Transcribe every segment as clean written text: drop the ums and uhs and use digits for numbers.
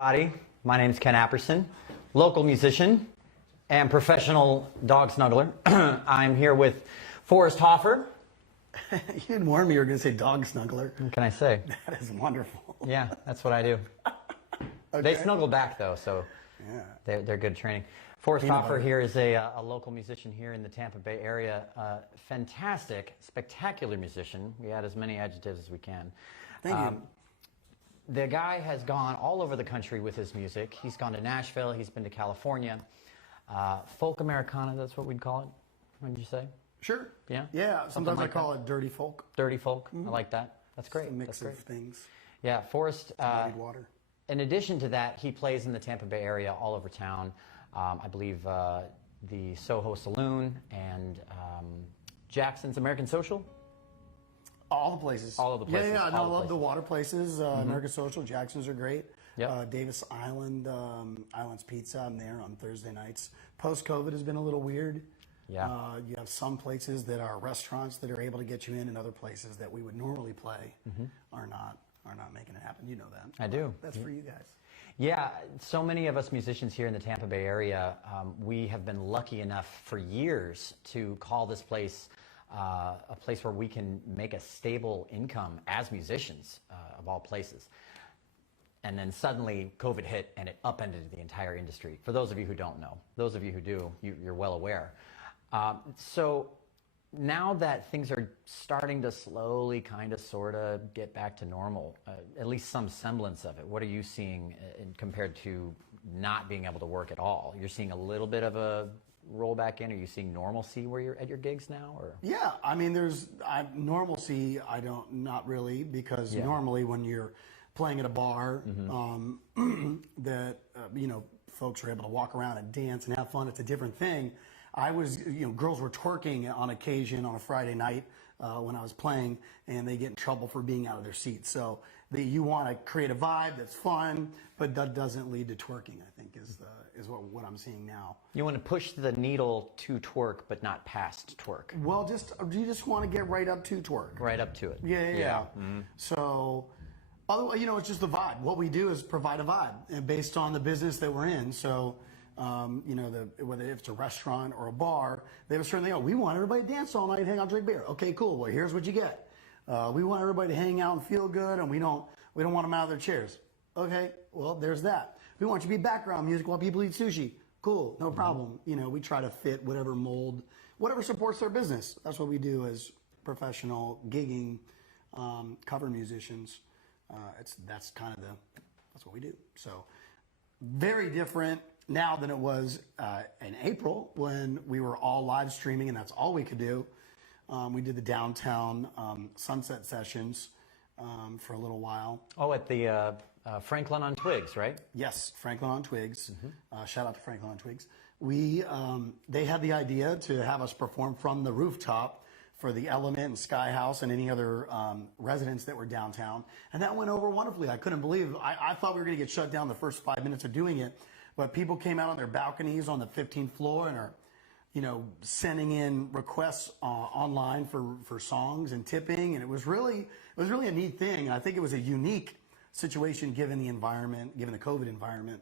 Everybody, my name is Ken Apperson, local musician and professional dog snuggler. I'm here with Forrest Hoffar. You didn't warn me you were going to say dog snuggler. What can I say? That is wonderful. Yeah, that's what I do. Okay. They snuggle back though, so yeah. they're good training. Forrest Hoffar here is a local musician here in the Tampa Bay area. Fantastic, spectacular musician. We add as many adjectives as we can. Thank you. The guy has gone all over the country with his music. He's gone to Nashville. He's been to California. Folk Americana, that's what we'd call it. What did you say? Sure. Yeah? Yeah, sometimes like I call it dirty folk. Dirty folk. I like that. That's great. It's a mix That's of great. things. Yeah, Forrest, Muddied water. in addition to that, he plays in the Tampa Bay area all over town. I believe the Soho Saloon and Jackson's American Social. All the places. All of the places. Yeah, I all the love the places. water places. American Social, Jackson's are great. Yep. Davis Island, Island's Pizza, I'm there on Thursday nights. Post-COVID has been a little weird. Yeah. You have some places that are restaurants that are able to get you in, and other places that we would normally play are not making it happen. You know that. I do. That's for you guys. Yeah, so many of us musicians here in the Tampa Bay area, we have been lucky enough for years to call this place a place where we can make a stable income as musicians, of all places. And then suddenly COVID hit and it upended the entire industry. For those of you who don't know, those of you who do, you're well aware. So now that things are starting to slowly kind of sort of get back to normal, at least some semblance of it, what are you seeing compared to not being able to work at all? You're seeing a little bit of a roll back in? Are you seeing normalcy where you're at your gigs now? Or? Yeah, I mean, there's normalcy. Not really, because normally when you're playing at a bar, that folks are able to walk around and dance and have fun. It's a different thing. Girls were twerking on occasion on a Friday night when I was playing, and they get in trouble for being out of their seats. So you want to create a vibe that's fun, but that doesn't lead to twerking, I think, is what I'm seeing now. You want to push the needle to twerk, but not past twerk. Well, you just want to get right up to twerk. Right up to it. Yeah. So, otherwise, it's just the vibe. What we do is provide a vibe, and based on the business that we're in. So, whether it's a restaurant or a bar, they have a certain thing. Oh, we want everybody to dance all night, hang out, drink beer. Okay, cool. Well, here's what you get. We want everybody to hang out and feel good, and we don't want them out of their chairs. Okay, well, there's that. We want you to be background music while people eat sushi. Cool, no problem. We try to fit whatever mold, whatever supports their business. That's what we do as professional gigging cover musicians. That's what we do. So very different now than it was in April when we were all live streaming and that's all we could do. We did the downtown sunset sessions for a little while. Oh, at the Franklin on Twigs, right? Yes, Franklin on Twigs. Shout out to Franklin on Twigs. They had the idea to have us perform from the rooftop for the Element and Sky House and any other residents that were downtown. And that went over wonderfully. I couldn't believe, I thought we were gonna get shut down the first 5 minutes of doing it, but people came out on their balconies on the 15th floor and are, sending in requests online for songs and tipping. And it was really a neat thing. And I think it was a unique situation given the environment, given the COVID environment.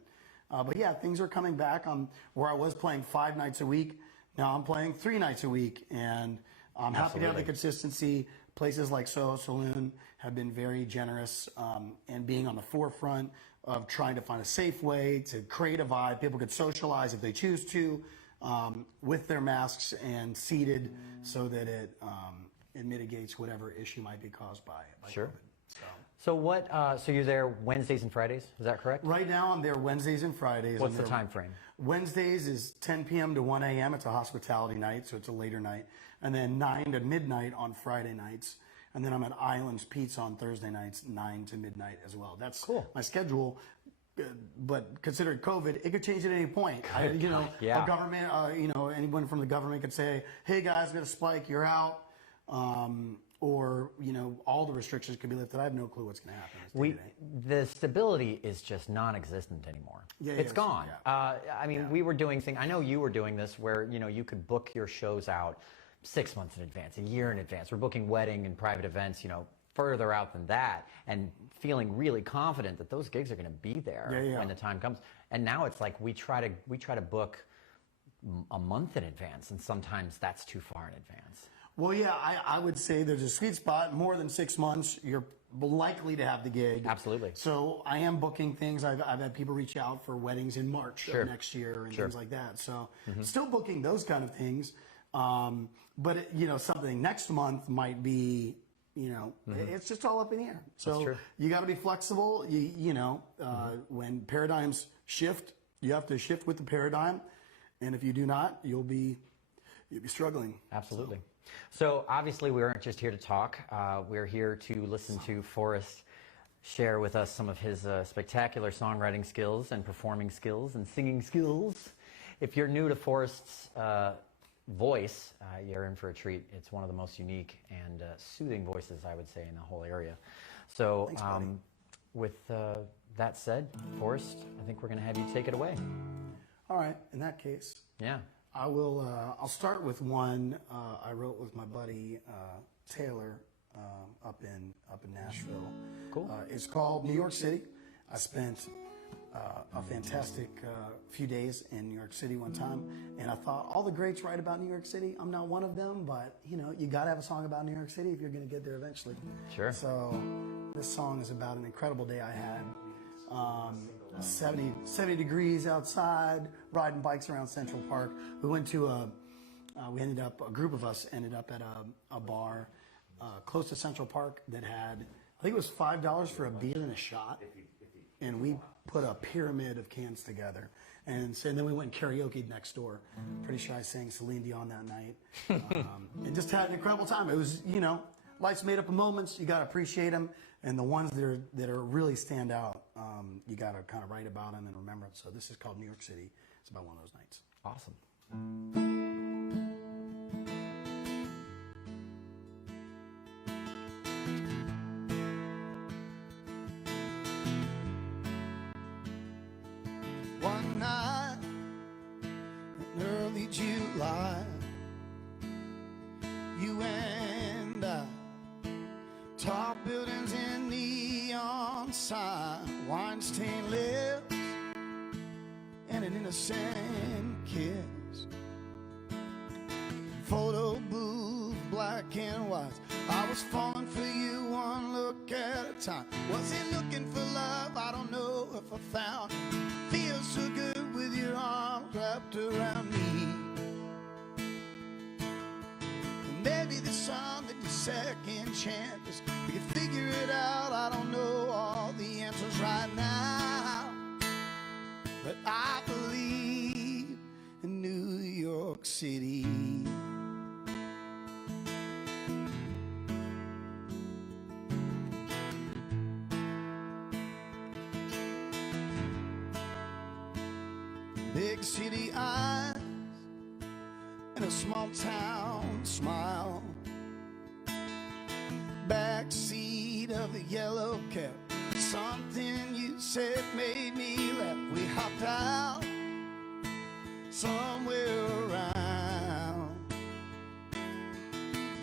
But yeah, things are coming back. Where I was playing 5 nights a week, now I'm playing 3 nights a week. And I'm happy to have the consistency. Places like Soho Saloon have been very generous and being on the forefront of trying to find a safe way to create a vibe. People could socialize if they choose to with their masks and seated so that it mitigates whatever issue might be caused by Sure. COVID. So you're there Wednesdays and Fridays, is that correct? Right now I'm there Wednesdays and Fridays. What's the time frame? Wednesdays is 10 p.m. to 1 a.m. It's a hospitality night, so it's a later night. And then 9 to midnight on Friday nights. And then I'm at Island's Pizza on Thursday nights, 9 to midnight as well. That's cool. My schedule. But considering COVID, it could change at any point. Yeah. A government, anyone from the government could say, hey guys, we got a spike, you're out. Or, all the restrictions could be lifted. I have no clue what's going to happen. The stability is just non-existent anymore. It's gone. Yeah. We were doing things, I know you were doing this where, you could book your shows out 6 months in advance, a year in advance. We're booking wedding and private events, further out than that, and feeling really confident that those gigs are going to be there when the time comes. And now it's like we try to book a month in advance, and sometimes that's too far in advance. Well, yeah, I would say there's a sweet spot. More than 6 months, you're likely to have the gig. Absolutely. So I am booking things. I've had people reach out for weddings in March of next year and things like that. So still booking those kind of things. But something next month might be, it's just all up in the air. So you got to be flexible. When paradigms shift, you have to shift with the paradigm. And if you do not, you'll be struggling. Absolutely. So obviously we aren't just here to talk. We're here to listen to Forrest share with us some of his spectacular songwriting skills and performing skills and singing skills. If you're new to Forrest's voice, you're in for a treat. It's one of the most unique and soothing voices, I would say, in the whole area. So thanks, with that said, Forrest, I think we're going to have you take it away. All right. In that case. Yeah. I will. I'll start with one I wrote with my buddy Taylor up in Nashville. Cool. It's called New York City. I spent a fantastic few days in New York City one time, and I thought all the greats write about New York City. I'm not one of them, but you got to have a song about New York City if you're going to get there eventually. Sure. So this song is about an incredible day I had. 70 degrees outside, riding bikes around Central Park. We went to a group of us ended up at a bar close to Central Park that had, I think it was $5 for a beer and a shot. And we put a pyramid of cans together. And then we went and karaoke next door. Pretty sure I sang Celine Dion that night. And just had an incredible time. It was, life's made up of moments. You got to appreciate them. And the ones that are really stand out, you got to kind of write about them and remember them. So this is called New York City. It's about one of those nights. Awesome. One night in early July, you and I, tall buildings and neon sign, wine-stained lips, and an innocent kiss. Photo booth, black and white. I was falling for you one look at a time. Was he looking for love? I don't know if I found it. Feels so good with your arms wrapped around me. Maybe there's something to second chances. We can figure it out. I don't know all the answers right now, but I believe in New York City. Big city eyes and a small town smile. Backseat of the yellow cab. Something you said made me laugh. We hopped out somewhere around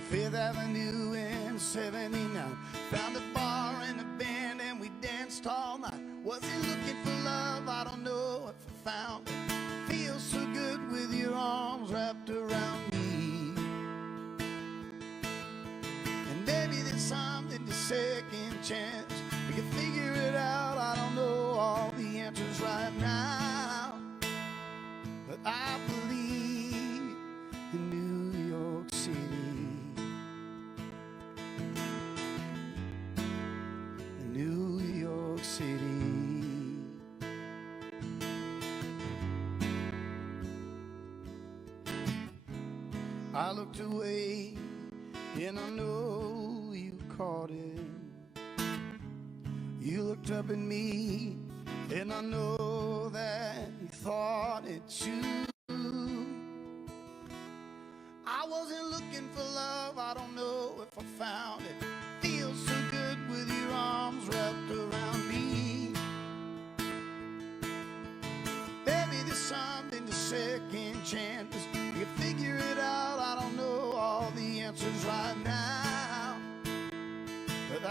Fifth Avenue and 79. Found a bar and a band and we danced all night. Was he looking for love? I don't know if I found it. Feels so good with your arms wrapped around me. And maybe there's something to second chance. We can figure it out. I don't know all the answers right now, but I believe in New York City. In New York City. I looked away and I know you caught it. You looked up at me and I know that you thought it too. I wasn't looking for love, I don't know if I found it. Feels so good with your arms wrapped around me. Maybe there's something to second chances. You figure it out, I don't know all the answers right now, but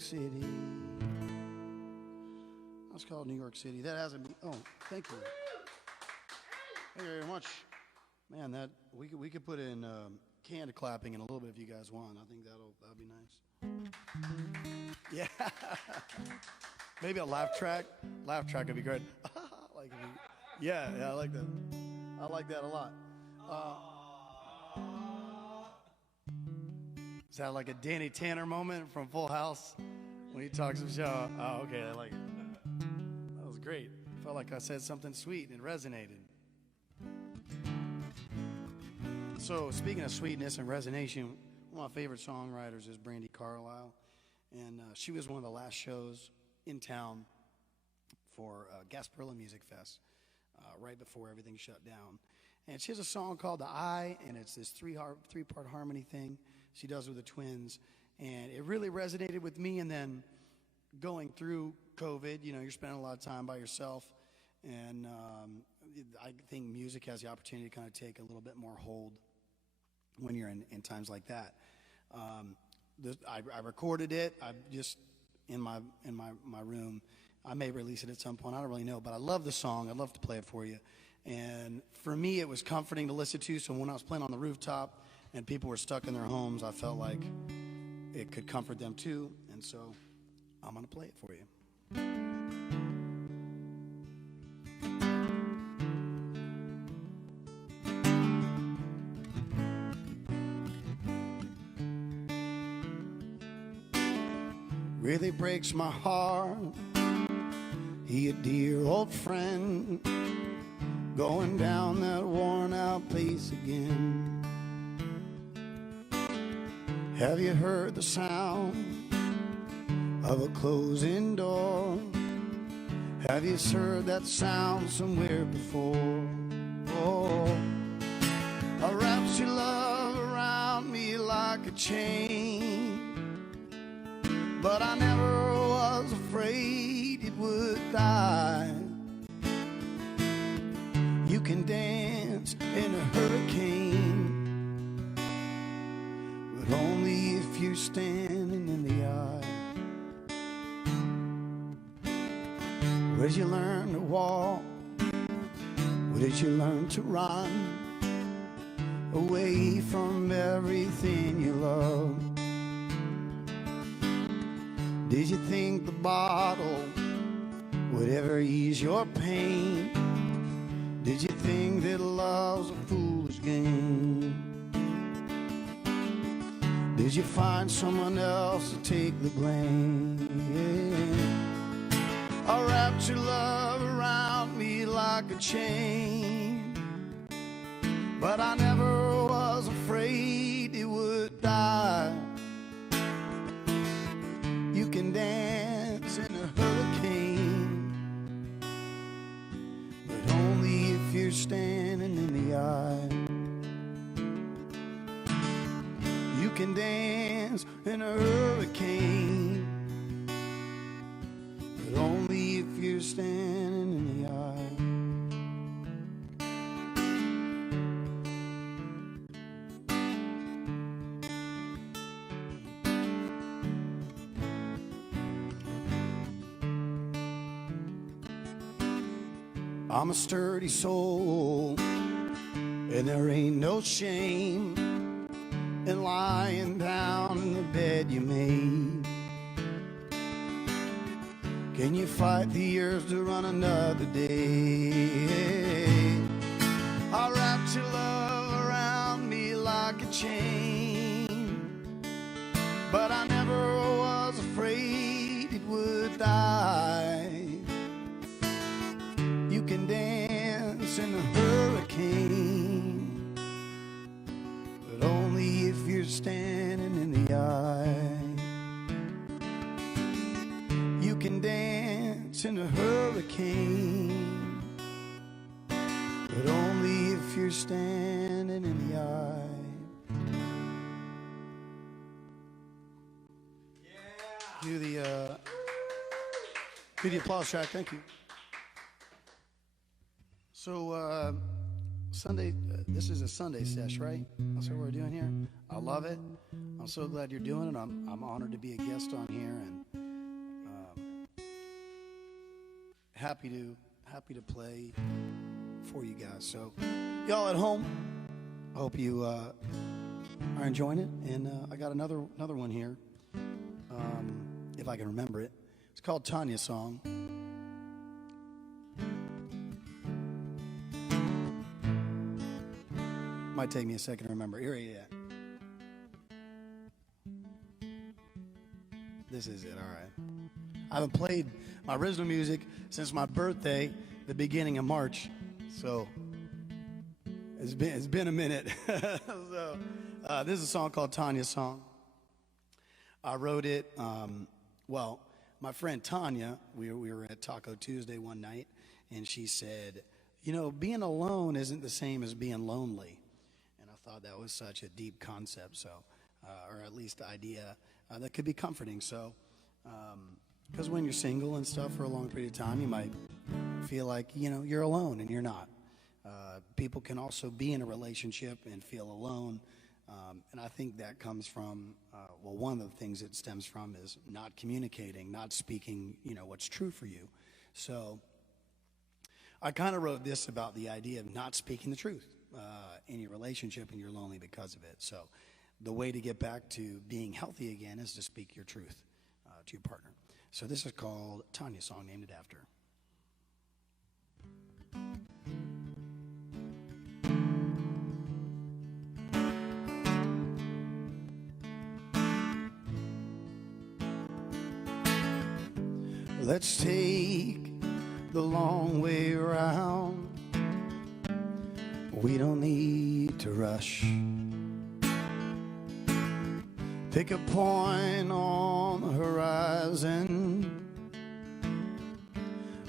York City. That's called New York City. That hasn't been, oh, thank you. Thank you very much. Man, that we could put in canned clapping in a little bit if you guys want. I think that'll be nice. Yeah. Maybe a laugh track. Laugh track would be great. Like, yeah, I like that. I like that a lot. Is that like a Danny Tanner moment from Full House when he talks to show? Oh, okay, I like it. That was great. Felt like I said something sweet and it resonated. So speaking of sweetness and resonation, one of my favorite songwriters is Brandi Carlile, and she was one of the last shows in town for Gasparilla Music Fest, right before everything shut down. And she has a song called The Eye, and it's this three-part harmony thing she does with the twins. And it really resonated with me. And then going through COVID, you know, you're spending a lot of time by yourself. And I think music has the opportunity to kind of take a little bit more hold when you're in times like that. I recorded it. I just in my room. I may release it at some point. I don't really know, but I love the song. I'd love to play it for you. And for me, it was comforting to listen to. So when I was playing on the rooftop and people were stuck in their homes, I felt like it could comfort them too. And so I'm going to play it for you. Really breaks my heart. He a dear old friend, going down that worn out place again. Have you heard the sound of a closing door? Have you heard that sound somewhere before? Oh, I wrapped your love around me like a chain, but I never was afraid it would die. You can dance in a hurricane, but only if you're standing in the eye. Where did you learn to walk? Where did you learn to run? Away from everything you love. Did you think the bottle would ever ease your pain? Did you think that love's a fool's game? Did you find someone else to take the blame? Yeah. I wrapped your love around me like a chain, but I never was afraid it would die. You can dance in a hurricane, but only if you're standing in the eye. You can dance in a hurricane, but only if you're standing in the eye. I'm a sturdy soul, and there ain't no shame in lying down in the bed you made. Can you fight the years to run another day? I wrapped your love around me like a chain, but I never was afraid it would die. You can dance in a hurricane, but only if you're standing in the eye. You can dance in a hurricane, but only if you're standing in the eye. Yeah. Do the applause track. Thank you. So Sunday, this is a Sunday Sesh, right? That's what we're doing here. I love it. I'm so glad you're doing it. I'm honored to be a guest on here, and happy to play for you guys. So, y'all at home, I hope you are enjoying it. And I got another one here, if I can remember it. It's called Tanya's Song. Might take me a second to remember. Here, yeah. This is it, all right. I haven't played my original music since my birthday, the beginning of March. So it's been a minute. So this is a song called Tanya's Song. I wrote it, well, my friend Tanya, we were at Taco Tuesday one night, and she said, you know, being alone isn't the same as being lonely. And I thought that was such a deep concept, so, or at least idea that could be comforting. So, because when you're single and stuff for a long period of time, you might feel like, you know, you're alone, and you're not. People can also be in a relationship and feel alone. And I think that comes from, well, one of the things it stems from is not communicating, not speaking, you know, what's true for you. So I kind of wrote this about the idea of not speaking the truth in your relationship, and you're lonely because of it. So the way to get back to being healthy again is to speak your truth to your partner. So this is called Tanya's Song, named it after. Let's take the long way around. We don't need to rush. Pick a point on the horizon.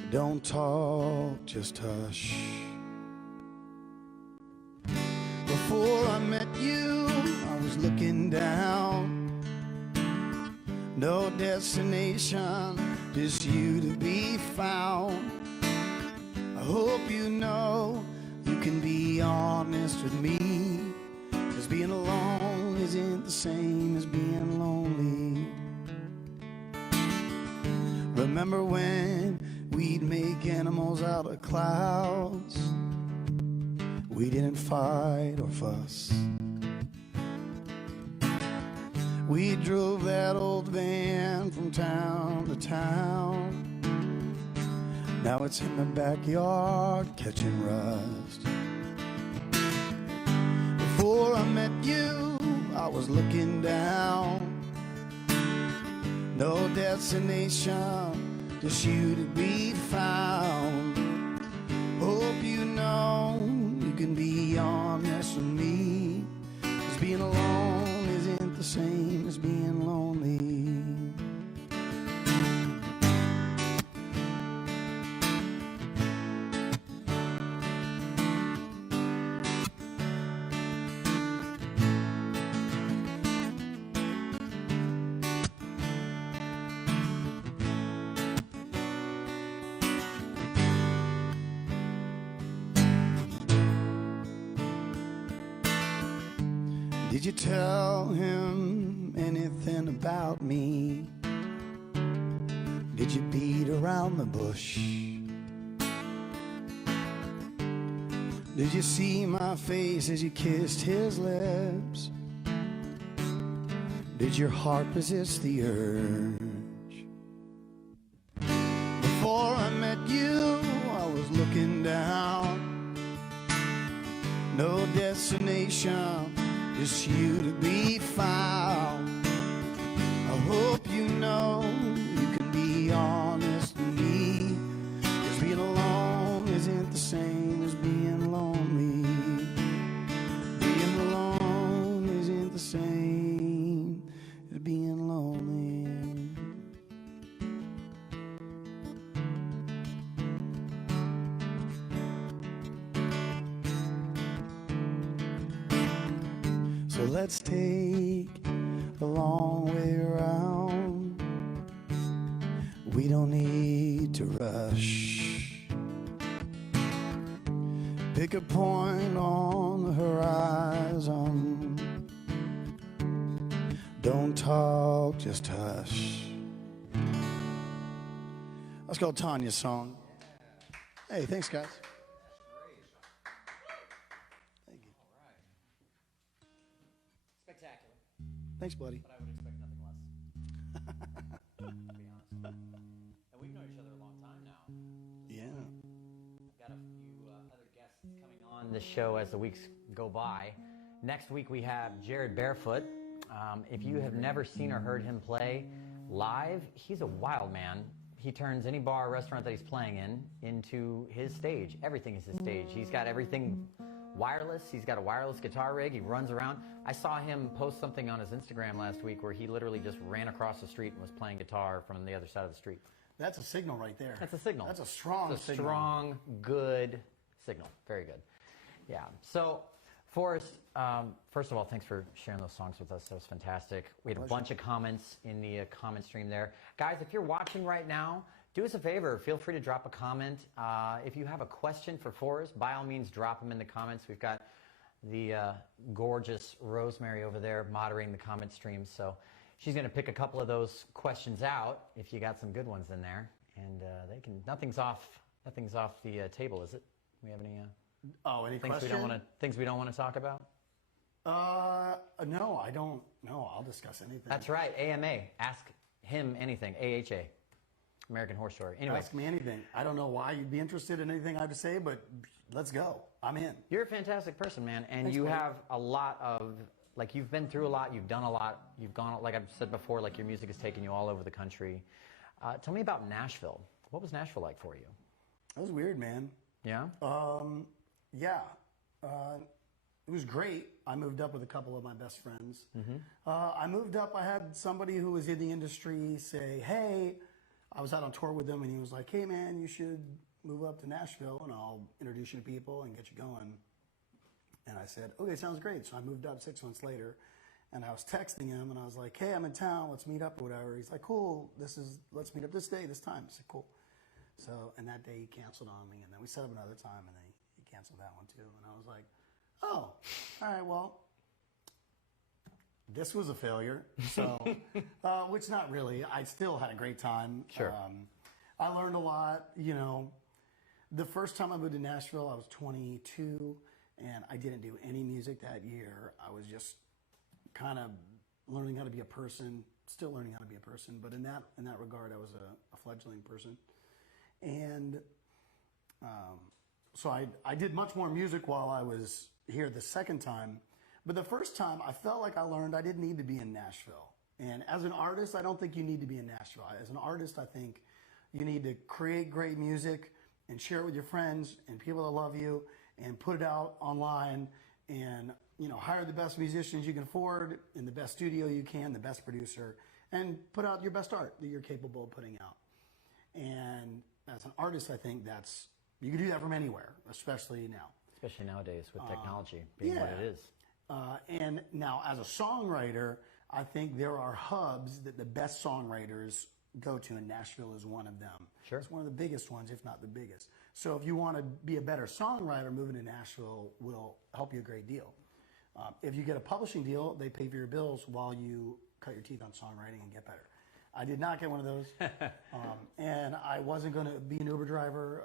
Don't talk, just hush. Before I met you, I was looking down. No destination, just you to be found. I hope you know you can be honest with me, 'cause being alone isn't the same as being lonely. Remember when we'd make animals out of clouds? We didn't fight or fuss. We drove that old van from town to town. Now it's in the backyard catching rust. Before I met you, I was looking down. No destination, just you to be found. Hope you know you can be honest with me, 'cause being alone isn't the same as being lonely. Did you tell him anything about me? Did you beat around the bush? Did you see my face as you kissed his lips? Did your heart resist the urge? Before I met you, I was looking down. No destination, just you to be found. I hope you know you can be honest with me, 'cause being alone isn't the same as being lonely. Being alone isn't the same as being lonely. So let's take the long way around. We don't need to rush. Pick a point on the horizon. Don't talk, just hush. Let's go Tanya's Song. Hey, thanks, guys. Thank you. All right. Spectacular. Thanks, buddy. But I would expect nothing less. To be honest. And we've known each other a long time now. Yeah. We've got a few other guests coming on the show as the weeks go by. Next week we have Jared Barefoot. If you have never seen or heard him play live, he's a wild man. He turns any bar or restaurant that he's playing in into his stage. Everything is his stage. He's got everything wireless. He's got a wireless guitar rig. He runs around. I saw him post something on his Instagram last week where he literally just ran across the street and was playing guitar from the other side of the street. That's a signal right there. That's a signal. That's a strong It's a signal. strong, good signal. Very good. Yeah. So, Forrest, first of all, thanks for sharing those songs with us. That was fantastic. We had a bunch of comments in the comment stream there. Guys, if you're watching right now, do us a favor. Feel free to drop a comment. If you have a question for Forrest, by all means, drop them in the comments. We've got the gorgeous Rosemary over there moderating the comment stream. So she's going to pick a couple of those questions out if you got some good ones in there. And nothing's off the table, is it? We have any Any things question? things we don't want to talk about? No, I don't. No, I'll discuss anything. That's right. AMA. Ask him anything. AHA. American Horse Story. Anyway, Ask me anything. I don't know why you'd be interested in anything I have to say, but let's go. I'm in. you're a fantastic person, man, and Thanks, you buddy. have a lot of, like, you've been through a lot, you've done a lot, you've gone, like I've said before, like your music has taken you all over the country. Tell me about Nashville. What was Nashville like for you? That was weird, man. Yeah? Yeah. It was great. I moved up with a couple of my best friends. I moved up. I had somebody who was in the industry say, hey, I was out on tour with him, and he was like, hey, man, you should move up to Nashville, and I'll introduce you to people and get you going. And I said, okay, sounds great. So I moved up 6 months later, and I was texting him, and I was like, hey, I'm in town. Let's meet up or whatever. He's like, cool. Let's meet up this day, this time. I said, cool. So, and that day he canceled on me, and then we set up another time, and then he canceled that one too. And I was like, oh, all right, well, this was a failure. So, which not really. I still had a great time. Sure. I learned a lot. You know, the first time I moved to Nashville, I was 22, and I didn't do any music that year. I was just kind of learning how to be a person, still learning how to be a person. But in that regard, I was a fledgling person. And so I did much more music while I was here the second time. But the first time, I felt like I learned I didn't need to be in Nashville. And as an artist, I don't think you need to be in Nashville. As an artist, I think you need to create great music and share it with your friends and people that love you and put it out online and, you know, hire the best musicians you can afford in the best studio you can, the best producer, and put out your best art that you're capable of putting out. And as an artist, I think you can do that from anywhere, especially now. Especially nowadays with technology being what it is. And now, as a songwriter, I think there are hubs that the best songwriters go to, and Nashville is one of them. Sure. It's one of the biggest ones, if not the biggest. So if you want to be a better songwriter, moving to Nashville will help you a great deal. If you get a publishing deal, they pay for your bills while you cut your teeth on songwriting and get better. I did not get one of those. And I wasn't going to be an Uber driver.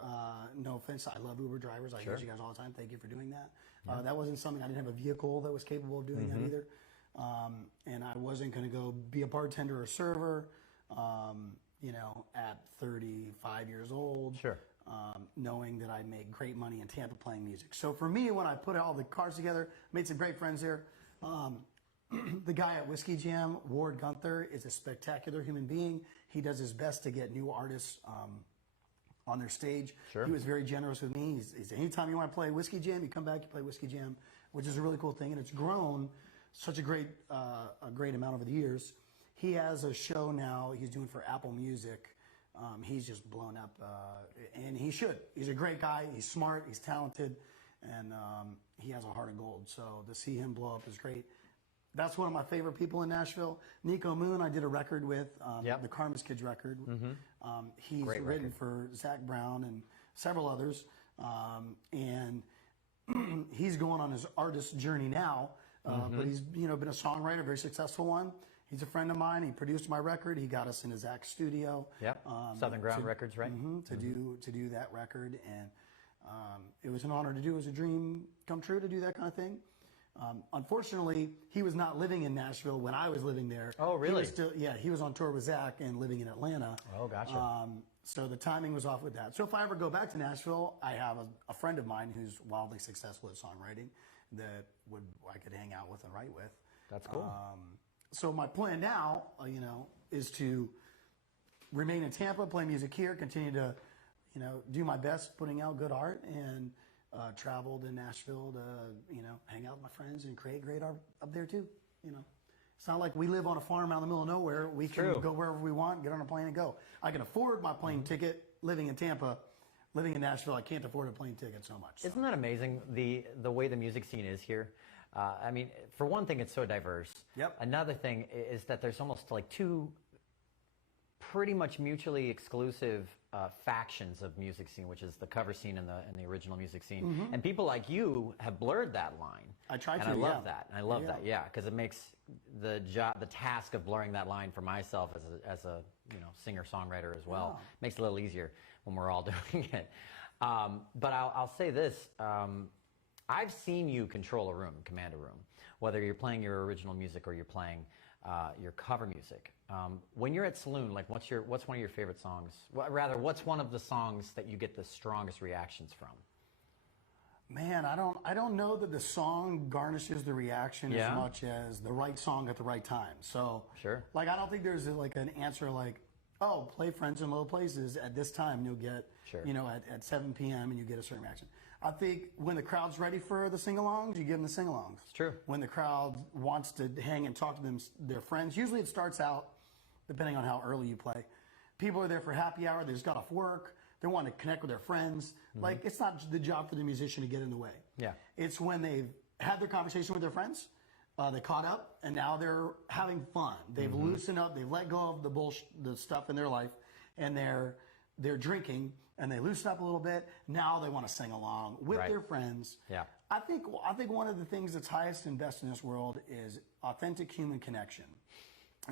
No offense, I love Uber drivers. I use you guys all the time. Thank you for doing that. That wasn't something, I didn't have a vehicle that was capable of doing that either. And I wasn't going to go be a bartender or server, you know, at 35 years old. Sure. Knowing that I made great money in Tampa playing music. So for me, when I put all the cards together, made some great friends there. The guy at Whiskey Jam, Ward Gunther, is a spectacular human being. He does his best to get new artists on their stage. Sure. He was very generous with me. He's anytime you want to play Whiskey Jam, you come back, you play Whiskey Jam, which is a really cool thing, and it's grown such a great amount over the years. He has a show now he's doing for Apple Music. He's just blown up, and he should. He's a great guy. He's smart. He's talented, and he has a heart of gold. So to see him blow up is great. That's one of my favorite people in Nashville. Nico Moon, I did a record with, the Karma's Kids record. He's Great written record. for Zach Brown and several others. And he's going on his artist journey now. But he's been a songwriter, a very successful one. He's a friend of mine. He produced my record. He got us in his Zach's studio. Yep. Southern Ground Records, right? To do that record, and it was an honor to do. It was a dream come true to do that kind of thing. Unfortunately, he was not living in Nashville when I was living there. Oh, really? He was on tour with Zach and living in Atlanta. Oh, gotcha. So the timing was off with that. So if I ever go back to Nashville, I have a friend of mine who's wildly successful at songwriting that I could hang out with and write with. That's cool. So my plan now, is to remain in Tampa, play music here, continue to, do my best putting out good art, and travel to Nashville to, hang out with my friends and create great art up there too. It's not like we live on a farm out in the middle of nowhere. We can go wherever we want, get on a plane and go. I can afford my plane ticket living in Tampa. Living in Nashville, I can't afford a plane ticket so much. So. Isn't that amazing, the way the music scene is here? I mean, for one thing, it's so diverse. Yep. Another thing is that there's almost like two pretty much mutually exclusive factions of music scene, which is the cover scene and the original music scene. Mm-hmm. And people like you have blurred that line. I try to, and I love that. And I love that, because it makes the task of blurring that line for myself as a singer-songwriter as well, makes it a little easier when we're all doing it. But I'll say this. I've seen you control a room, command a room, whether you're playing your original music or you're playing your cover music. When you're at Saloon, like what's one of your favorite songs? Well, rather, what's one of the songs that you get the strongest reactions from? Man, I don't know that the song garnishes the reaction as much as the right song at the right time. So, like, I don't think there's an answer like, oh, play Friends in Low Places at this time, you'll get, at 7 p.m. and you get a certain reaction. I think when the crowd's ready for the sing-alongs, you give them the sing-alongs. It's true. When the crowd wants to hang and talk to their friends, usually it starts out, depending on how early you play. People are there for happy hour. They just got off work. They want to connect with their friends. Mm-hmm. Like, it's not the job for the musician to get in the way. Yeah. It's when they've had their conversation with their friends, they caught up, and now they're having fun. They've loosened up. They've let go of the bullshit, the stuff in their life, and they're drinking, and they loosen up a little bit. Now they want to sing along with their friends. Yeah. I think one of the things that's highest and best in this world is authentic human connection.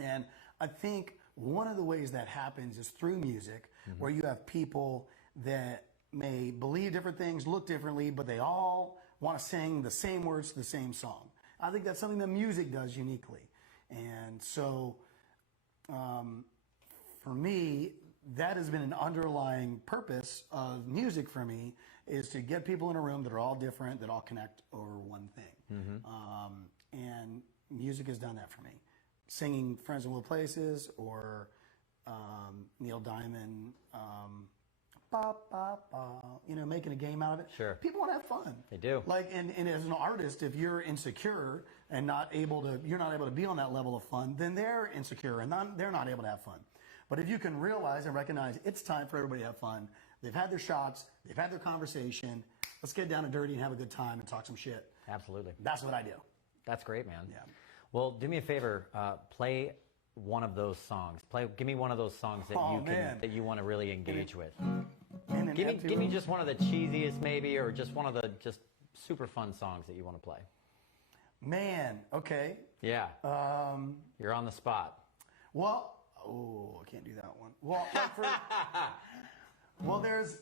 And I think one of the ways that happens is through music, where you have people that may believe different things, look differently, but they all want to sing the same words to the same song. I think that's something that music does uniquely. And so for me, that has been an underlying purpose of music for me, is to get people in a room that are all different, that all connect over one thing. And music has done that for me. Singing Friends in Low Places or Neil Diamond, making a game out of it. Sure. People want to have fun. They do. Like, and as an artist, if you're insecure and you're not able to be on that level of fun, then they're insecure and they're not able to have fun. But if you can realize and recognize it's time for everybody to have fun, they've had their shots, they've had their conversation, let's get down and dirty and have a good time and talk some shit. Absolutely. That's what I do. That's great, man. Yeah. Well, do me a favor, play one of those songs. Give me one of those songs that that you want to really engage with. Give me just one of the cheesiest, maybe, or just one of the just super fun songs that you want to play. Man, okay. Yeah. You're on the spot. Well, I can't do that one. Well, there's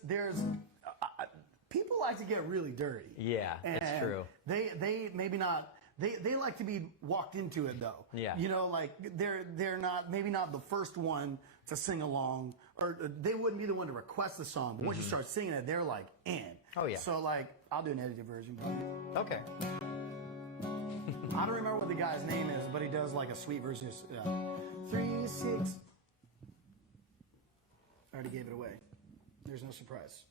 people like to get really dirty. Yeah, that's true. They maybe not. They like to be walked into it though. Yeah. Like they're not the first one to sing along, or they wouldn't be the one to request the song. But once you start singing it, they're like in. Oh yeah. So I'll do an edited version. Okay. I don't remember what the guy's name is, but he does like a sweet version. 3, 6. I already gave it away. There's no surprise.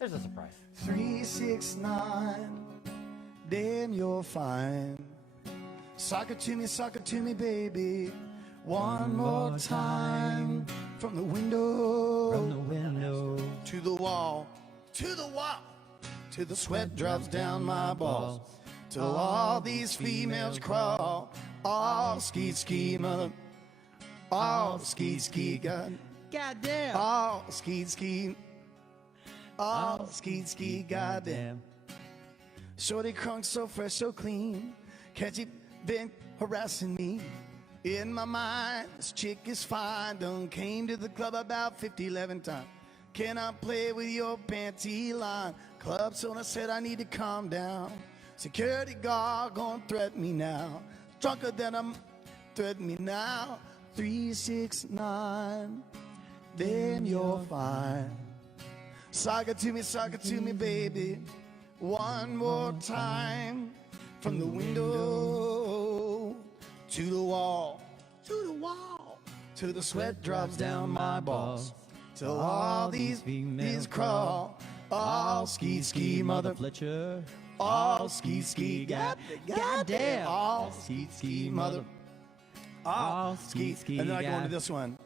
There's a surprise. 3, 6, 9. Damn, you're fine. Sock it to me, baby. One more time. From the window. To the wall. Till the sweat drops down my balls. Till all these females crawl. All ski, mother. All ski, goddamn. All ski. All ski, goddamn. Shorty crunk, so fresh, so clean. Can't you been harassing me? In my mind, this chick is fine. Done came to the club about 50, 11 times. Can I play with your panty line? Club owner said I need to calm down. Security guard gonna threaten me now. Drunker than I'm threaten me now. 369, then you're fine. Sock it to me, baby. One more time. From the window to the wall, till the sweat drops down my balls, till all these crawl. All ski, mother Fletcher. All ski, goddamn. All ski, mother. All ski. And then I go into this one.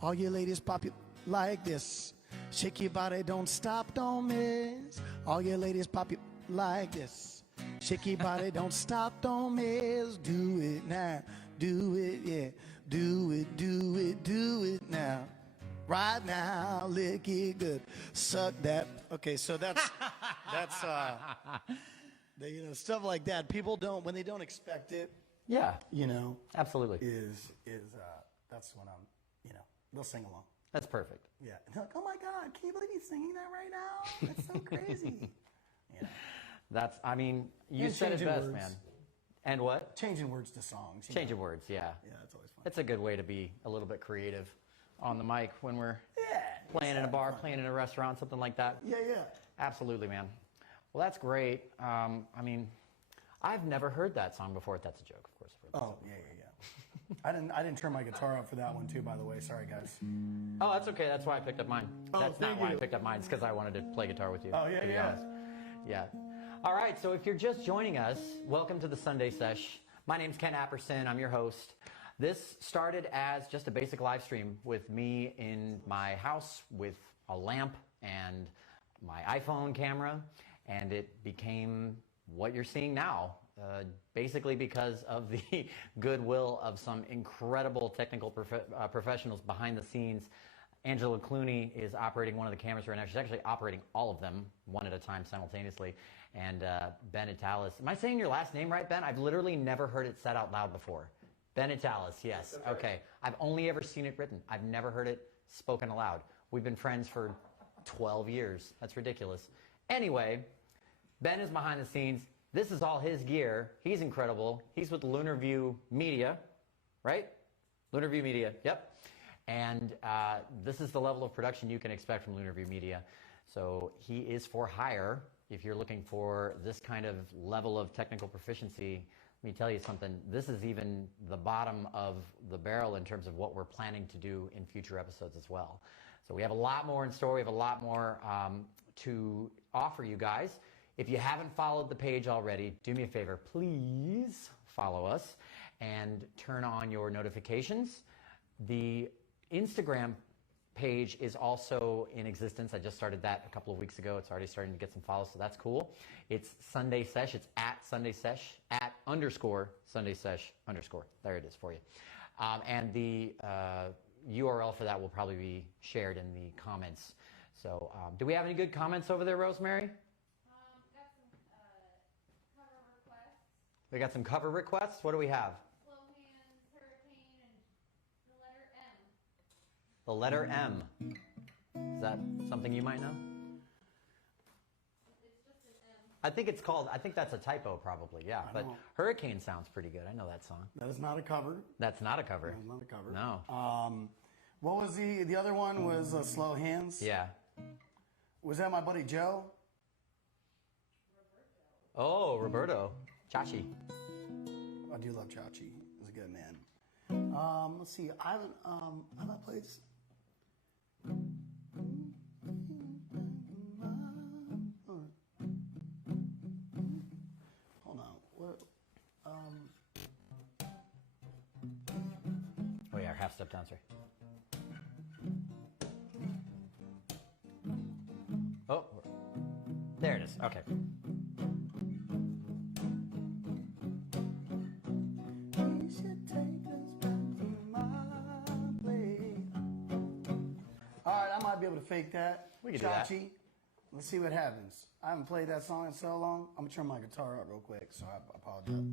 All you ladies pop it like this. Shake your body, don't stop, don't miss. All you ladies pop it like this. Shake your body, don't stop, don't miss. Do it now, do it, yeah. Do it now. Right now, lick it good. Suck that. Okay, so that's stuff like that. People don't, when they don't expect it. Yeah. Absolutely. That's when they'll sing along. That's perfect. Yeah. And they're like, oh my God, can you believe he's singing that right now? That's so crazy. You said it best, words. man. And what? Changing words to songs. Changing words, yeah. Yeah, that's always fun. It's a good way to be a little bit creative on the mic when we're playing in a bar, playing in a restaurant, something like that. Yeah. Absolutely, man. Well, that's great. I've never heard that song before. That's a joke, of course. Oh, yeah. I didn't turn my guitar up for that one too, by the way. Sorry, guys. Oh, that's okay. That's why I picked up mine. That's not why I picked up mine. It's because I wanted to play guitar with you. Oh, yeah, to be honest. Yeah. All right, so if you're just joining us, welcome to the Sunday Sesh. My name's Ken Apperson. I'm your host. This started as just a basic live stream with me in my house with a lamp and my iPhone camera, and it became what you're seeing now, basically because of the goodwill of some incredible technical professionals behind the scenes. Angela Clooney is operating one of the cameras right now. She's actually operating all of them, one at a time simultaneously. And Ben Italis. Am I saying your last name right, Ben? I've literally never heard it said out loud before. Ben Italis, yes. Okay. I've only ever seen it written. I've never heard it spoken aloud. We've been friends for 12 years. That's ridiculous. Anyway, Ben is behind the scenes. This is all his gear. He's incredible. He's with Lunar View Media, right? Lunar View Media, yep. And this is the level of production you can expect from Lunar View Media. So he is for hire. If you're looking for this kind of level of technical proficiency, let me tell you something. This is even the bottom of the barrel in terms of what we're planning to do in future episodes as well. So we have a lot more in store. We have a lot more to offer you guys. If you haven't followed the page already, do me a favor. Please follow us and turn on your notifications. The Instagram page is also in existence. I just started that a couple of weeks ago. It's already starting to get some follows, so that's cool. It's Sunday Sesh. It's at Sunday Sesh, at _ Sunday Sesh _. There it is for you. And the URL for that will probably be shared in the comments. So do we have any good comments over there, Rosemary? Got some cover requests. We got some cover requests. What do we have? Slow Hands, Hurricane, and the letter M. The letter M. Is that something you might know? It's just an M. I think that's a typo probably, yeah. But know. Hurricane sounds pretty good. I know that song. That is not a cover. That's not a cover. That is not a cover. No. What was the other one was Slow Hands? Yeah. Was that my buddy Joe? Oh, Roberto. Chachi. I do love Chachi. He's a good man. Let's see. I haven't played. Hold on. What? Oh yeah, half step down, sorry. Oh, there it is. Okay. All right, I might be able to fake that. We can do that. Chachi. Let's see what happens. I haven't played that song in so long. I'm gonna turn my guitar up real quick, so I apologize.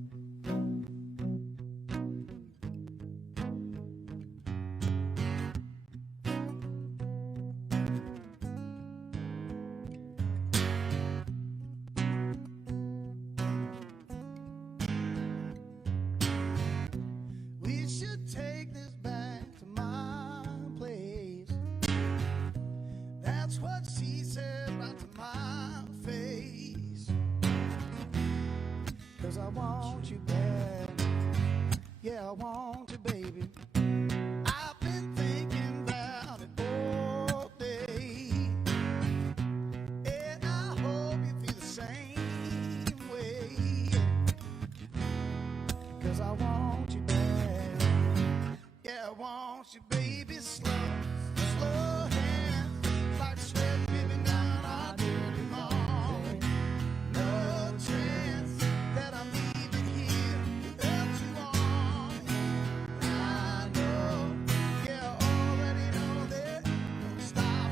what she said right to my face. 'Cause I want you bad. Yeah, I want you, baby. I've been thinking about it all day. And I hope you feel the same way. 'Cause I want you bad. Yeah, I want you, baby, slow hands, like sweat dripping down our dirty lawn. No chance that I'm leaving here without you on. I know, yeah, I already know that don't stop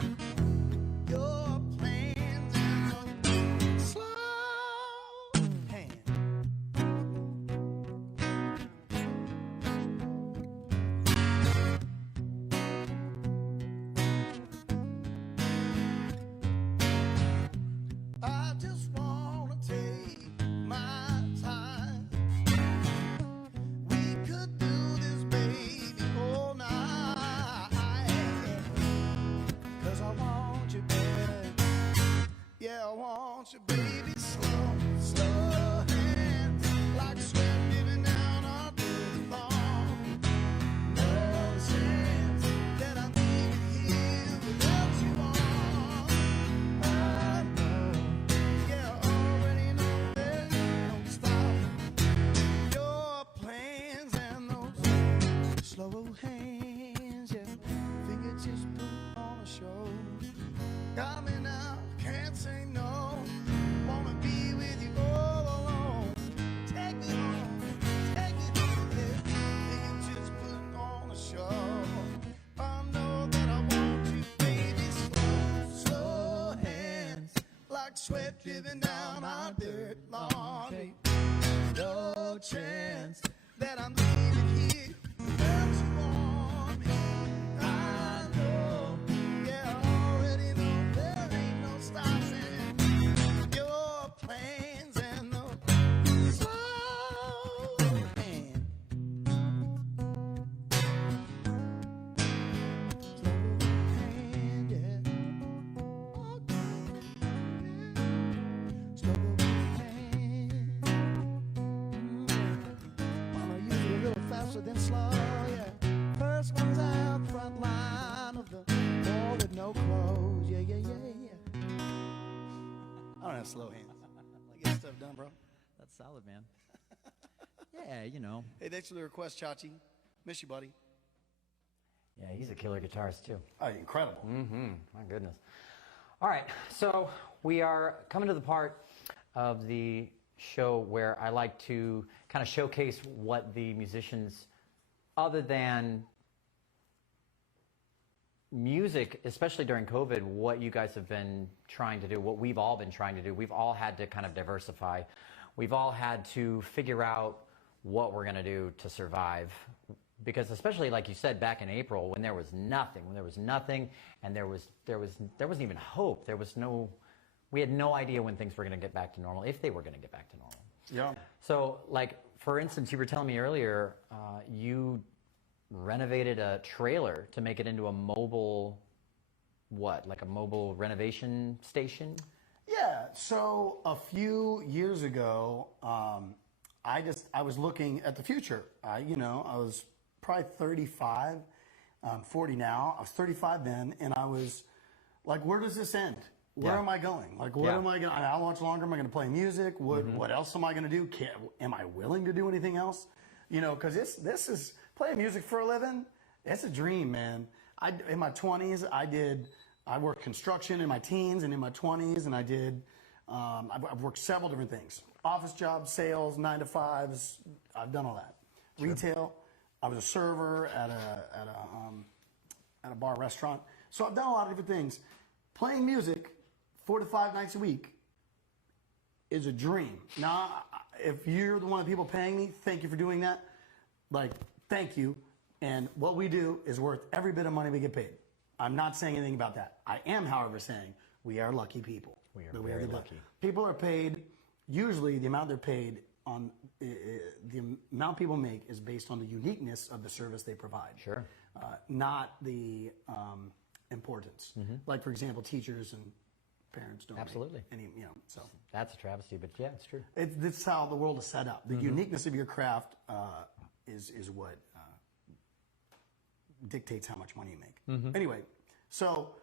your plans and no slow hands. I just wanna take my time. We could do this, baby, all night. 'Cause I want you, baby. Yeah, I want you, baby, slow hands, like sweat dripping down our dirty lawn. No sense that I'm leaving here without you on. I know, yeah, I already know that don't stop your plans and those slow hands, yeah, fingertips put on a show. Got me now, can't say no. Wanna be with you all alone. Take me home, yeah. Fingertips put on a show. I know that I want you, baby, slow hands, like sweat dripping down our dirt lawn. No chance that I'm leaving here without you on me. I know, yeah, I already know there ain't no stopping your plans and no slow hand. Slow hand, yeah. Slow hand. Wanna use it a little faster than slow, yeah. First one's out front line of the ball with no clothes, yeah. I don't have slow hands. I get stuff done, bro. That's solid, man. Yeah, you know. Hey, thanks for the request, Chachi. Miss you, buddy. Yeah, he's a killer guitarist too. Oh, incredible. My goodness. All right, so we are coming to the part of the show where I like to kind of showcase what the musicians, other than music, especially during COVID, what you guys have been trying to do, what we've all been trying to do. We've all had to kind of diversify. We've all had to figure out what we're going to do to survive. Because especially like you said back in April, when there was nothing, and there wasn't even hope. We had no idea when things were going to get back to normal, if they were going to get back to normal. Yeah. So, like, for instance, you were telling me earlier, you renovated a trailer to make it into a mobile, like a mobile renovation station? Yeah, so a few years ago, I was looking at the future. I was probably 35, 40 now. I was 35 then, and I was like, where does this end? Where am I going? Like, what am I going to, how much longer am I going to play music? What else am I going to do? Am I willing to do anything else? Because this is playing music for a living. It's a dream, man. In my 20s, I worked construction in my teens and in my 20s, and I've worked several different things. Office jobs, sales, 9 to 5s. I've done all that. Sure. Retail. I was a server at a bar restaurant. So I've done a lot of different things. Playing music 4 to 5 nights a week is a dream. Now, if you're the one of the people paying me, thank you for doing that. Like, thank you. And what we do is worth every bit of money we get paid. I'm not saying anything about that. I am, however, saying we are lucky people. We are very lucky. People are paid, usually the amount they're paid on, the amount people make is based on the uniqueness of the service they provide. Sure. Not the importance. Like, for example, teachers and parents don't Absolutely. make any, so. That's a travesty, but yeah, it's true. It's how the world is set up. The uniqueness of your craft is what dictates how much money you make. Anyway, so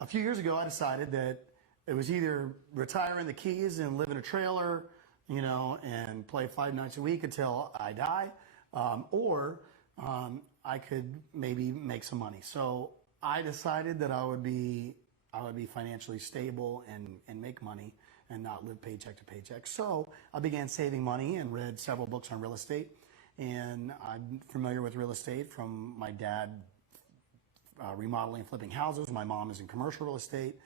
a few years ago, I decided that it was either retire in the Keys and live in a trailer, and play 5 nights a week until I die, or I could maybe make some money. So I decided that I would be financially stable and make money and not live paycheck to paycheck. So I began saving money and read several books on real estate. And I'm familiar with real estate from my dad remodeling and flipping houses. My mom is in commercial real estate.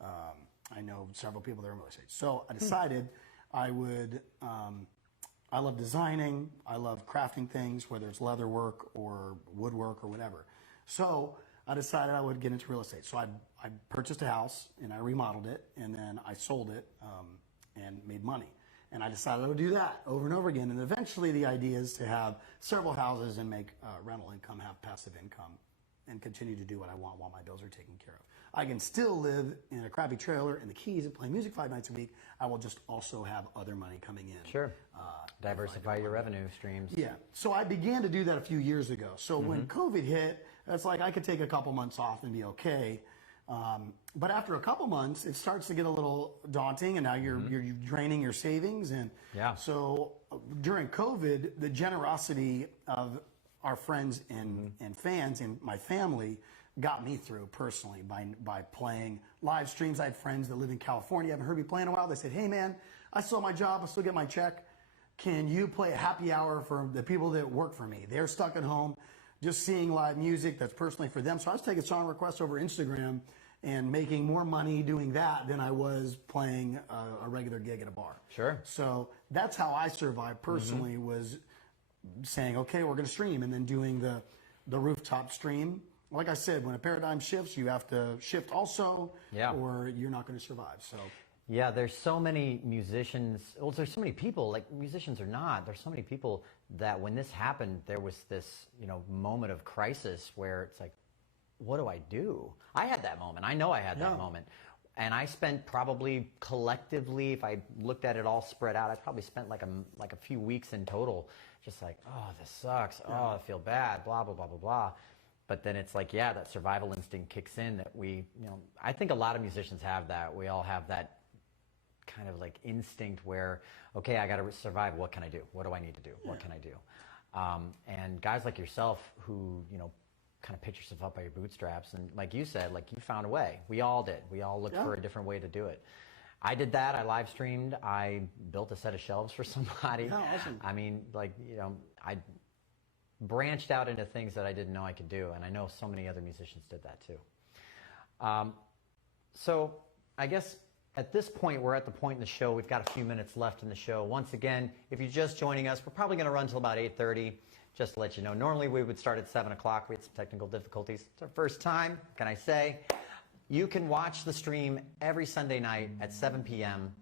I know several people that are in real estate. So I decided I would, I love designing. I love crafting things, whether it's leather work or woodwork or whatever. So I decided I would get into real estate. So I purchased a house and I remodeled it, and then I sold it and made money. And I decided I would do that over and over again. And eventually the idea is to have several houses and make rental income, have passive income, and continue to do what I want while my bills are taken care of. I can still live in a crappy trailer in the Keys and play music 5 nights a week. I will just also have other money coming in. Sure. Diversify your revenue streams. Yeah. So I began to do that a few years ago. So when COVID hit, it's like I could take a couple months off and be okay. But after a couple months, it starts to get a little daunting, and now you're draining your savings. And so during COVID, the generosity of our friends and fans and my family got me through personally by playing live streams. I had friends that live in California, haven't heard me play in a while. They said, "Hey man, I still have my job, I still get my check. Can you play a happy hour for the people that work for me? They're stuck at home, just seeing live music that's personally for them." So I was taking song requests over Instagram and making more money doing that than I was playing a regular gig at a bar. Sure. So that's how I survived personally, was saying, okay, we're going to stream, and then doing the rooftop stream. Like I said, when a paradigm shifts, you have to shift also, or you're not going to survive. So. Yeah, there's so many musicians, well, there's so many people, like musicians or not, there's so many people that when this happened, there was this, moment of crisis where it's like, what do I do? I had that moment. I know I had that moment. And I spent probably collectively, if I looked at it all spread out, I probably spent like a few weeks in total, just like, oh, this sucks. Oh, I feel bad, blah, blah, blah, blah, blah. But then it's like, that survival instinct kicks in that we, I think a lot of musicians have that. We all have that kind of like instinct where, okay, I got to survive. What can I do? What do I need to do? What can I do? And guys like yourself who, kind of pick yourself up by your bootstraps. And like you said, like you found a way. We all did. We all looked for a different way to do it. I did that. I live streamed. I built a set of shelves for somebody. Yeah, awesome. I mean, like, I branched out into things that I didn't know I could do. And I know so many other musicians did that too. So I guess at this point, we're at the point in the show, we've got a few minutes left in the show. Once again, if you're just joining us, we're probably going to run till about 8:30. Just to let you know, normally we would start at 7 o'clock. We had some technical difficulties. It's our first time, can I say? You can watch the stream every Sunday night at 7 p.m.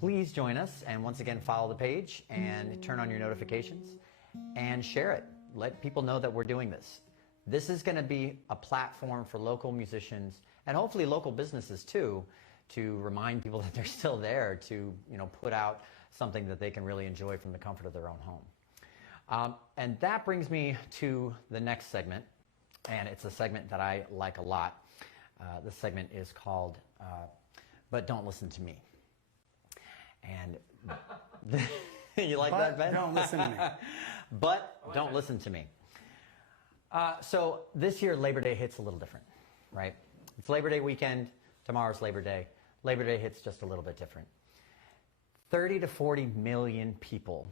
Please join us, and once again, follow the page and turn on your notifications and share it. Let people know that we're doing this. This is going to be a platform for local musicians and hopefully local businesses too, to remind people that they're still there, to put out something that they can really enjoy from the comfort of their own home. And that brings me to the next segment, and it's a segment that I like a lot. This segment is called But Don't Listen to Me. And you like that, Ben? Don't listen to me. But don't listen to me. So this year, Labor Day hits a little different, right? It's Labor Day weekend. Tomorrow's Labor Day. Labor Day hits just a little bit different. 30 to 40 million people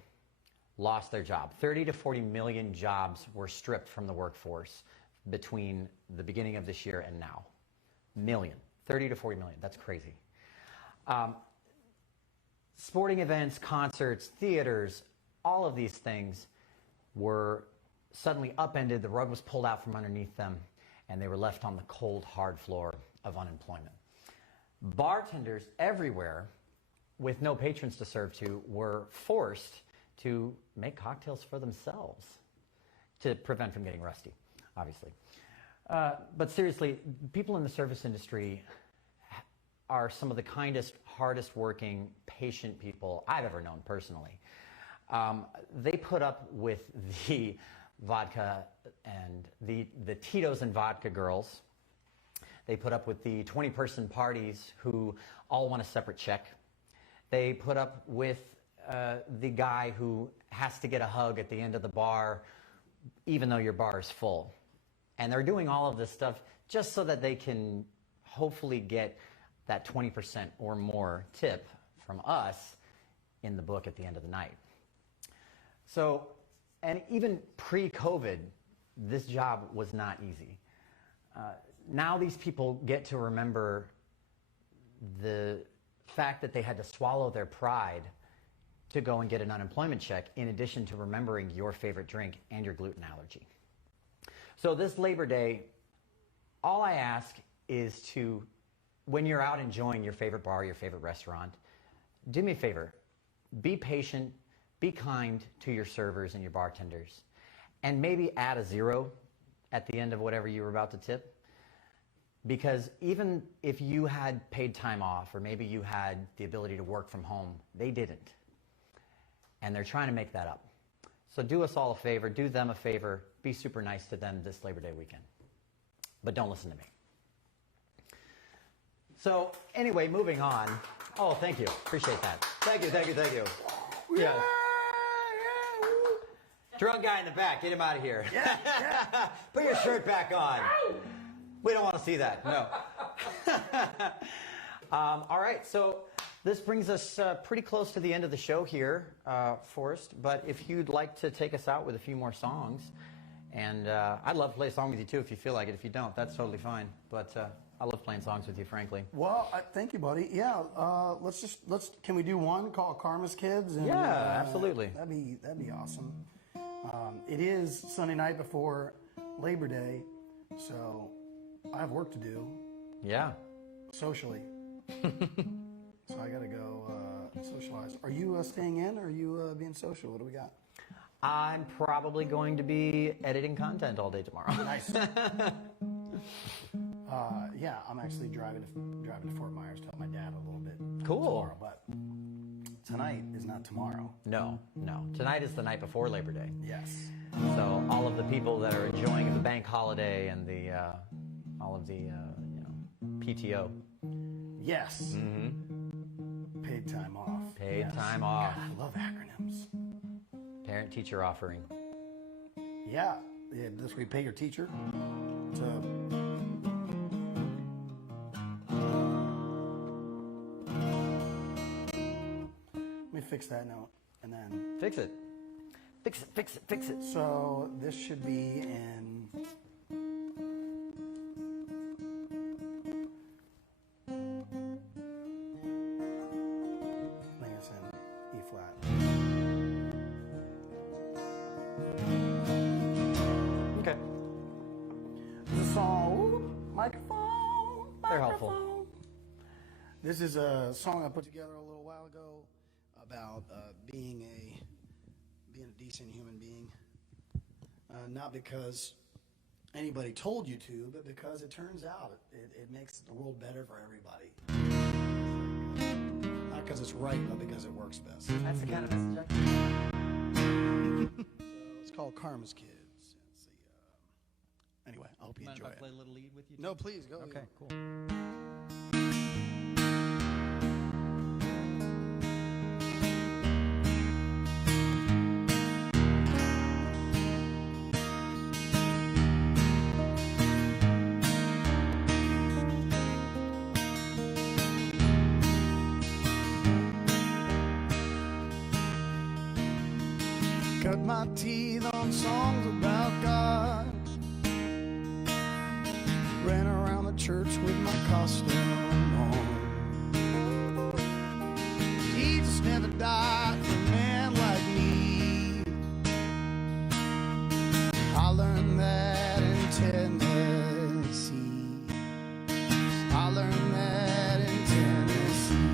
lost their job. 30 to 40 million jobs were stripped from the workforce between the beginning of this year and now. Million. 30 to 40 million. That's crazy. Sporting events, concerts, theaters, all of these things were suddenly upended. The rug was pulled out from underneath them, and they were left on the cold, hard floor of unemployment. Bartenders everywhere, with no patrons to serve to, were forced to make cocktails for themselves to prevent from getting rusty, obviously. But seriously, people in the service industry are some of the kindest, hardest working, patient people I've ever known personally. They put up with the vodka and the Tito's and vodka girls. They put up with the 20-person parties who all want a separate check. They put up with the guy who has to get a hug at the end of the bar, even though your bar is full. And they're doing all of this stuff just so that they can hopefully get that 20% or more tip from us in the book at the end of the night. So, and even pre-COVID, this job was not easy. Now these people get to remember the fact that they had to swallow their pride to go and get an unemployment check, in addition to remembering your favorite drink and your gluten allergy. So this Labor Day, all I ask is to, when you're out enjoying your favorite bar, your favorite restaurant, do me a favor. Be patient, be kind to your servers and your bartenders, and maybe add a 0 at the end of whatever you were about to tip. Because even if you had paid time off, or maybe you had the ability to work from home, they didn't. And they're trying to make that up. So do us all a favor, do them a favor, be super nice to them this Labor Day weekend. But don't listen to me. So anyway, moving on. Oh, thank you. Appreciate that. Thank you, thank you, thank you. Yeah. Drunk guy in the back, get him out of here. Yeah. Put your shirt back on. We don't want to see that, no. All right, so this brings us pretty close to the end of the show here, Forrest. But if you'd like to take us out with a few more songs, and I'd love to play a song with you too if you feel like it. If you don't, that's totally fine. But I love playing songs with you, frankly. Well, thank you, buddy. Yeah, can we do one called Karma's Kids? And, yeah, absolutely. That'd be awesome. It is Sunday night before Labor Day, so I have work to do. Yeah. Socially. So I gotta go socialize. Are you staying in, or are you being social? What do we got? I'm probably going to be editing content all day tomorrow. Nice. Yeah, I'm actually driving to Fort Myers to help my dad a little bit. Cool. Tomorrow, but tonight is not tomorrow. No. Tonight is the night before Labor Day. Yes. So all of the people that are enjoying the bank holiday and the all of the PTO. Yes. Mm-hmm. Paid time off. Paid time off. God, I love acronyms. Parent-teacher offering. Yeah. This way you pay your teacher to... Let me fix that note, and then... Fix it. Fix it. So this should be in... I think it's in E flat. Okay. This is a song, microphone. They're helpful. This is a song I put together a little while ago about being a decent human being. Not because anybody told you to, but because it turns out it makes the world better for everybody. Not because it's right, but because it works best. That's the kind of message It's called Karma's Kids. Anyway, I hope you enjoy it. Play a little lead with you? No, please go. Okay, cool. Cut my teeth on songs about God. Ran around the church with my costume on. Jesus never died for a man like me. I learned that in Tennessee. I learned that in Tennessee.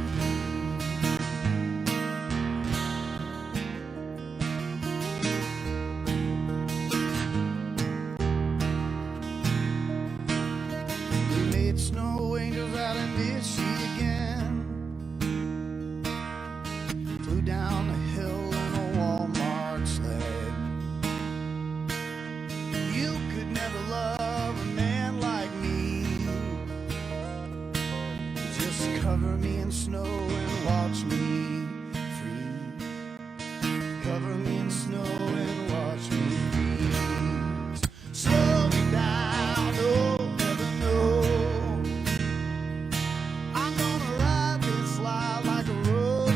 Cover me in snow and watch me freeze. Cover me in snow and watch me freeze. Slow me down, oh, never know. I'm gonna ride this life like a rodeo.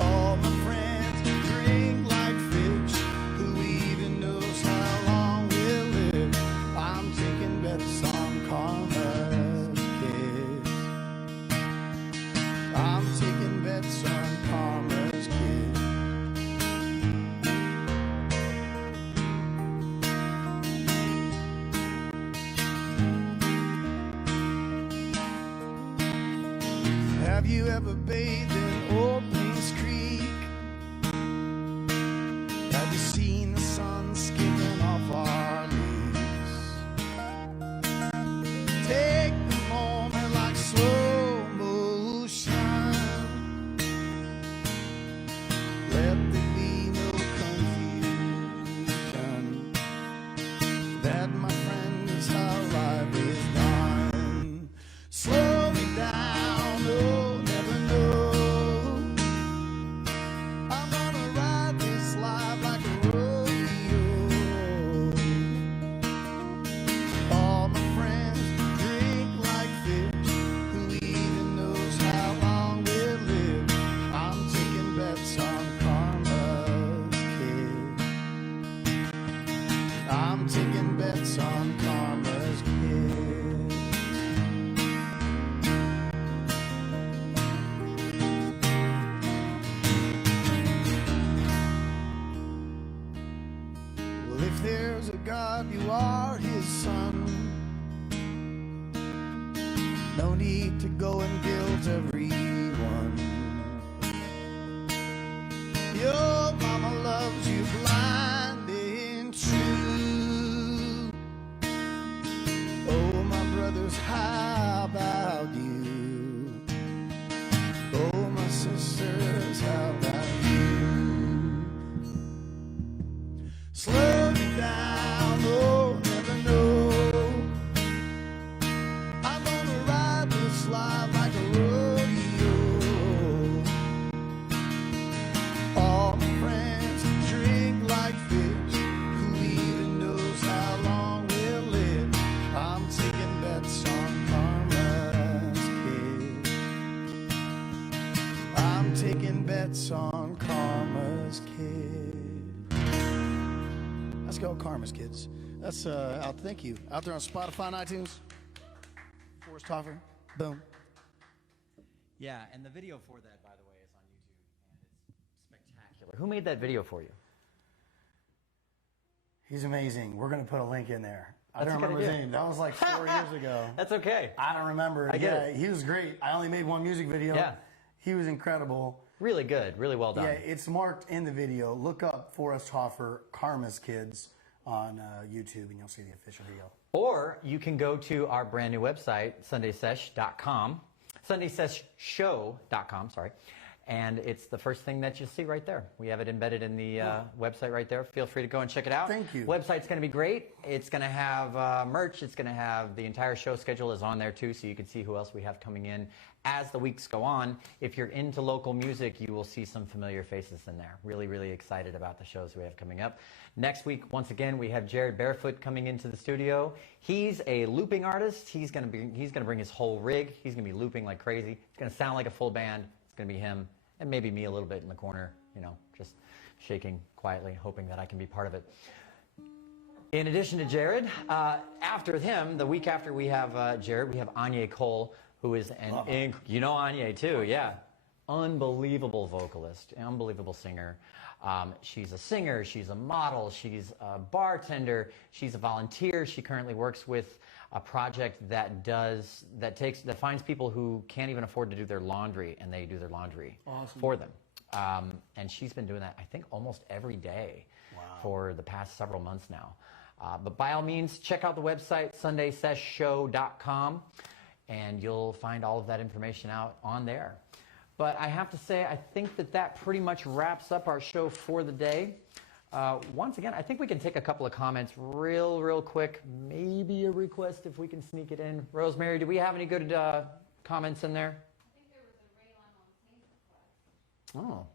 All my friends drink like fish. Who even knows how long we'll live? I'm taking bets on karma's kiss. I'm taking bets on karma's kiss. Have you ever bathed in Old Plains Creek? Have you seen the sun skipping off our leaves? Take the moment like slow motion. Let there be no confusion. That, my friend, is how life is done. Slow me down, oh, never know. I'm gonna ride this life like a rodeo. All my friends drink like fish. Who even knows how long we'll live? I'm taking bets on karma's kiss. I'm taking bets on karma's kiss. Well, if there's a God, you are his son. No need to go and guilt everyone. Your mama loves you blind and true. Oh, my brothers, how about you? Oh, my sisters, how about you? Slow me down, oh, never know. I'm gonna ride this life like a rodeo. All my friends drink like fish. Who even knows how long we'll live? I'm taking bets on karma's kiss. I'm taking bets on karma's kiss. Let's go, Karma's Kids. That's out. Thank you. Out there on Spotify and iTunes. Forrest Hoffar. Boom. Yeah, and the video for that, by the way, is on YouTube, and it's spectacular. Who made that video for you? He's amazing. We're going to put a link in there. I That's don't a good remember his idea. name. That was like 4 years ago. That's okay. I don't remember. I get it. He was great. I only made one music video. Yeah. He was incredible. Really good. Really well done. Yeah, it's marked in the video. Look up Forrest Hoffar, Karma's Kids on YouTube, and you'll see the official video. Or you can go to our brand new website, sundaysesh.com, sundayseshshow.com, sorry. And it's the first thing that you see right there. We have it embedded in the website right there. Feel free to go and check it out. Thank you. Website's going to be great. It's going to have merch. It's going to have the entire show schedule is on there too, so you can see who else we have coming in as the weeks go on. If you're into local music, you will see some familiar faces in there. Really, really excited about the shows we have coming up. Next week, once again, we have Jared Barefoot coming into the studio. He's a looping artist. He's going to bring his whole rig. He's going to be looping like crazy. It's going to sound like a full band. It's going to be him and maybe me a little bit in the corner, you know, just shaking quietly, hoping that I can be part of it. In addition to Jared, after him, the week after we have Jared, we have Anya Cole, who is you know Anya too, yeah. Unbelievable vocalist, unbelievable singer. She's a singer, she's a model, she's a bartender, she's a volunteer. She currently works with a project that finds people who can't even afford to do their laundry, and they do their laundry for them. And she's been doing that, I think, almost every day for the past several months now. But by all means, check out the website, sundayseshshow.com, and you'll find all of that information out on there. But I have to say, I think that pretty much wraps up our show for the day. Once again, I think we can take a couple of comments real quick, maybe a request. request if we can sneak it in. Rosemary, do we have any good comments in there? I think there was a Ray LaMontagne request. Oh.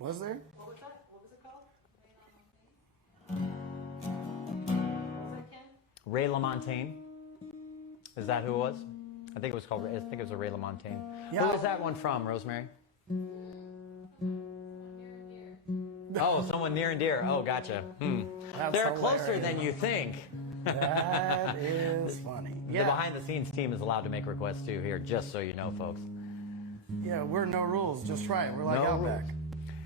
Was there? What was that? What was it called? Ray LaMontagne. What was that, Ken? Ray LaMontagne. Is that who it was? I think it was called. I think it was a Ray LaMontagne. Yeah. Who is that one from, Rosemary? Near and dear. Oh, someone near and dear. Oh, gotcha. That's They're closer hilarious. than you think. That is funny. The behind-the-scenes team is allowed to make requests too here, just so you know, folks. Yeah, we're no rules, just right. We're like No Outback.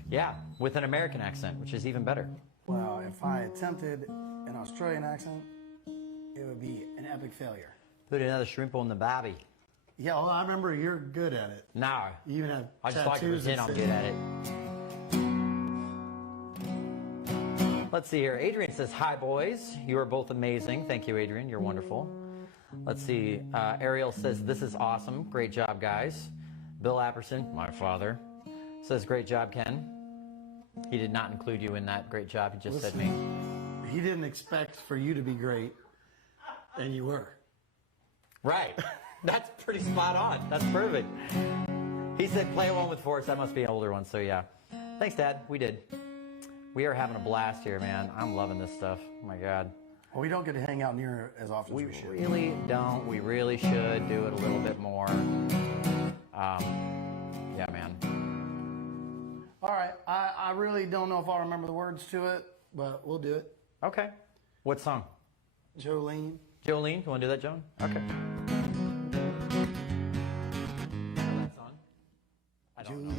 Yeah, with an American accent, which is even better. Well, if I attempted an Australian accent, it would be an epic failure. Put another shrimp on the barbie. Yeah, well, I remember you're good at it. No, You even have I just like to tattoos pretend that I'm say- good at it. Let's see here. Adrian says, hi, boys. You are both amazing. Thank you, Adrian. You're wonderful. Let's see. Ariel says, this is awesome. Great job, guys. Bill Apperson, my father, says, great job, Ken. He did not include you in that great job. He just said me. He didn't expect for you to be great, and you were. Right. That's pretty spot on. That's perfect. He said, play along with Forrest. That must be an older one. So, yeah. Thanks, Dad. We did. We are having a blast here, man. I'm loving this stuff. Oh, my God. Well, we don't get to hang out near as often as we should. Really don't. We really should do it a little bit more. Yeah, man. All right, I really don't know if I'll remember the words to it, but we'll do it. Okay. What song? Jolene. Jolene? You want to do that, Joan? Okay. That song? I don't know.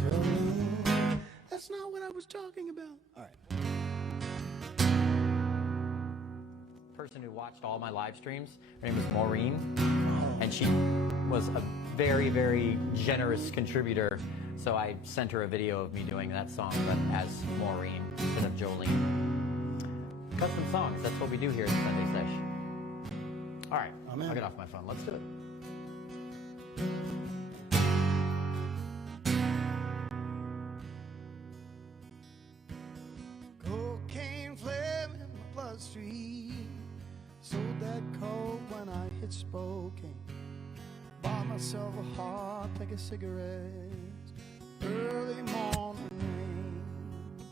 Jolene. That's not what I was talking about. All right. Person who watched all my live streams. Her name was Maureen, and she was a very, very generous contributor. So I sent her a video of me doing that song, but as Maureen instead of Jolene. Custom songs. That's what we do here at Sunday Sesh. All right, Amen. I'll get off my phone. Let's do it. Cocaine flame in my bloodstream. Sold that coke when I hit Spokane. Bought myself a heart, take a cigarette. Early morning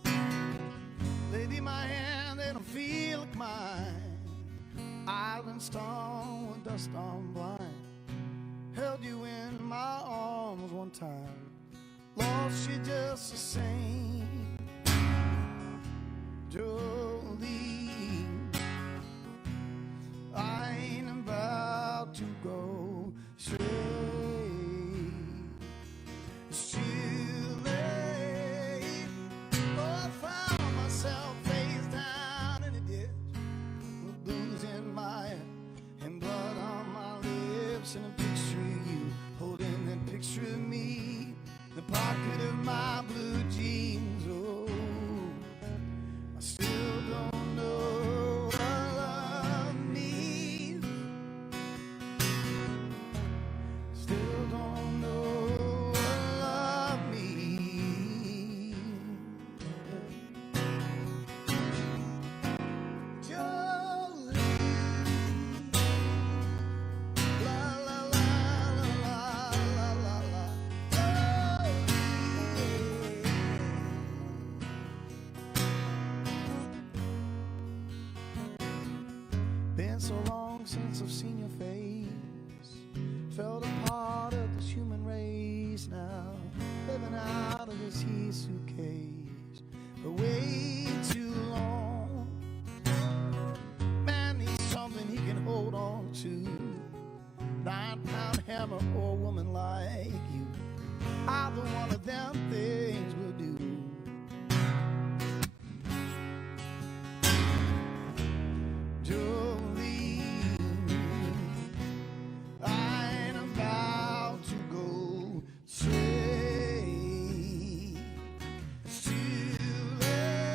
rain. Lady, my hand, they don't feel like mine. Island stone with dust on blind. Held you in my arms one time. Lost you just the same. Jolene, I ain't about to go straight. It's too late. Oh, I found myself face down in a ditch with booze in my head and blood on my lips, and a picture of you holding that picture of me, the pocket of my blue jeans. Oh, I still don't know what love means. Still don't know what love means. Jolene, la la la la la la la. Jolene. Been so long since I've seen your face. Felt a part of this human race now. Living out of this he suitcase for way too long. Man needs something he can hold on to. 9-pound hammer or a woman like you. Either one of them things will do. Jolene, I ain't about to go straight. It's too late.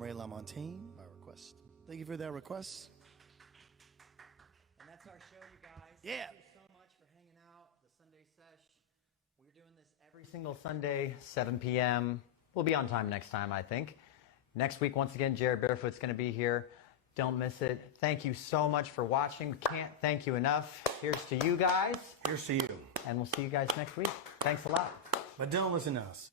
Ray LaMontagne by request. Thank you for that request. And that's our show, you guys. Yeah. Thank you so much for hanging out. The Sunday Sesh. We're doing this every single Sunday, 7 p.m. We'll be on time next time, I think. Next week, once again, Jared Barefoot's going to be here. Don't miss it. Thank you so much for watching. Can't thank you enough. Here's to you guys. Here's to you. And we'll see you guys next week. Thanks a lot. But don't listen to us.